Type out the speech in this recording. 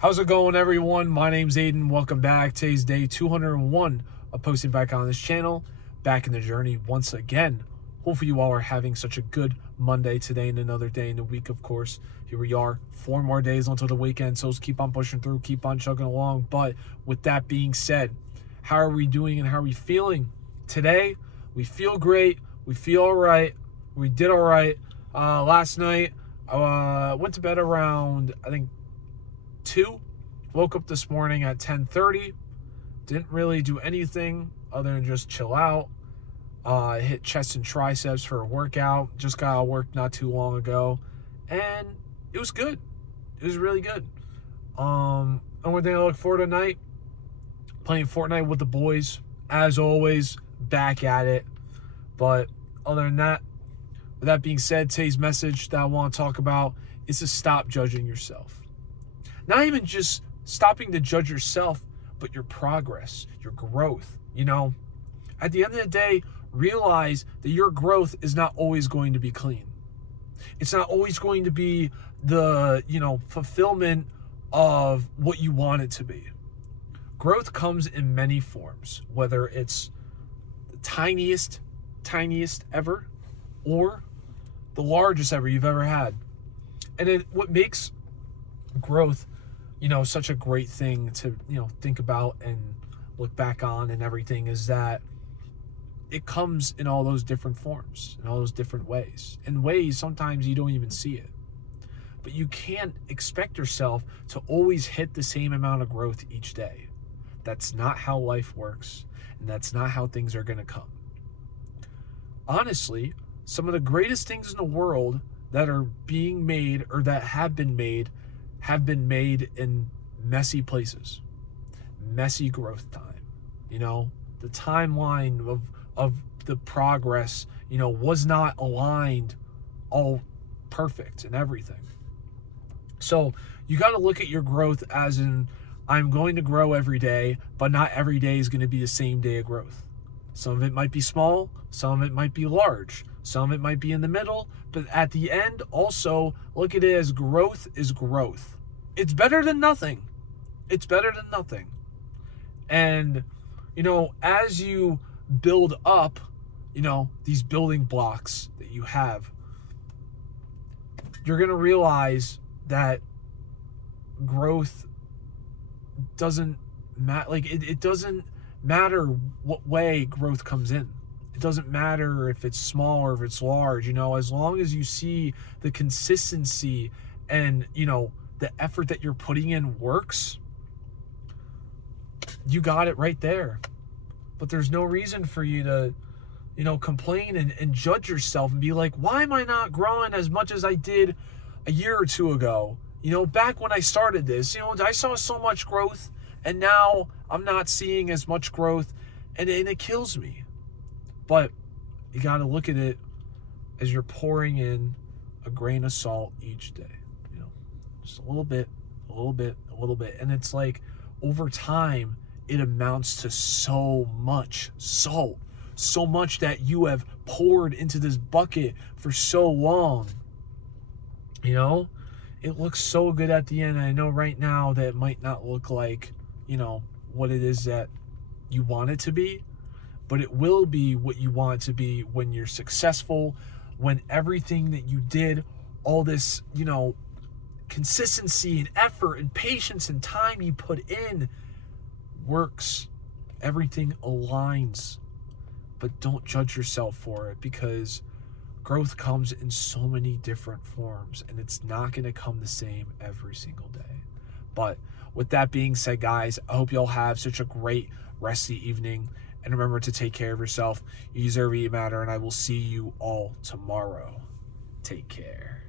How's it going, everyone? My name's Aiden. Welcome back. Today's day 201 of posting back on this channel. Back in the journey once again. Hopefully you all are having such a good Monday today and another day in the week, of course. Here we are, 4 more days until the weekend, so let's keep on pushing through, keep on chugging along. But with that being said, how are we doing and how are we feeling? Today, we feel great. We feel all right. We did all right. Last night, I went to bed around, I think, 2. Woke up this morning at 10:30. Didn't really do anything other than just chill out. Hit chest and triceps for a workout. Just got out of work not too long ago. And it was good. It was really good. Only thing I look forward to tonight, playing Fortnite with the boys. As always, back at it. But other than that, with that being said, today's message that I want to talk about is to stop judging yourself. Not even just stopping to judge yourself, but your progress, your growth. At the end of the day, realize that your growth is not always going to be clean. It's not always going to be the, fulfillment of what you want it to be. Growth comes in many forms, whether it's the tiniest ever or the largest ever you've ever had. And what makes growth such a great thing to think about and look back on and everything is that it comes in all those different forms, in all those different ways, in ways sometimes you don't even see it. But you can't expect yourself to always hit the same amount of growth each day. That's not how life works, and that's not how things are going to come. Honestly, some of the greatest things in the world that are being made or that have been made in messy places, messy growth time. The timeline of the progress, was not aligned all perfect and everything. So you got to look at your growth as in, I'm going to grow every day, but not every day is going to be the same day of growth. Some of it might be small, some of it might be large, some of it might be in the middle, but at the end, also look at it as growth is growth. It's better than nothing. It's better than nothing. And, as you build up, these building blocks that you have, you're going to realize that growth doesn't matter. It doesn't matter what way growth comes in. It doesn't matter if it's small or if it's large, as long as you see the consistency and, the effort that you're putting in works, you got it right there. But there's no reason for you to, complain and judge yourself and be like, why am I not growing as much as I did a year or two ago? Back when I started this, I saw so much growth and now I'm not seeing as much growth and it kills me. But you got to look at it as you're pouring in a grain of salt each day, just a little bit. And it's like over time, it amounts to so much salt, so much that you have poured into this bucket for so long. It looks so good at the end. I know right now that it might not look like, what it is that you want it to be, but it will be what you want it to be when you're successful, when everything that you did, all this, consistency and effort and patience and time you put in works. Everything aligns. But don't judge yourself for it, because growth comes in so many different forms and it's not going to come the same every single day. But with that being said, guys, I hope you all have such a great rest of the evening. And remember to take care of yourself. You deserve what you matter, and I will see you all tomorrow. Take care.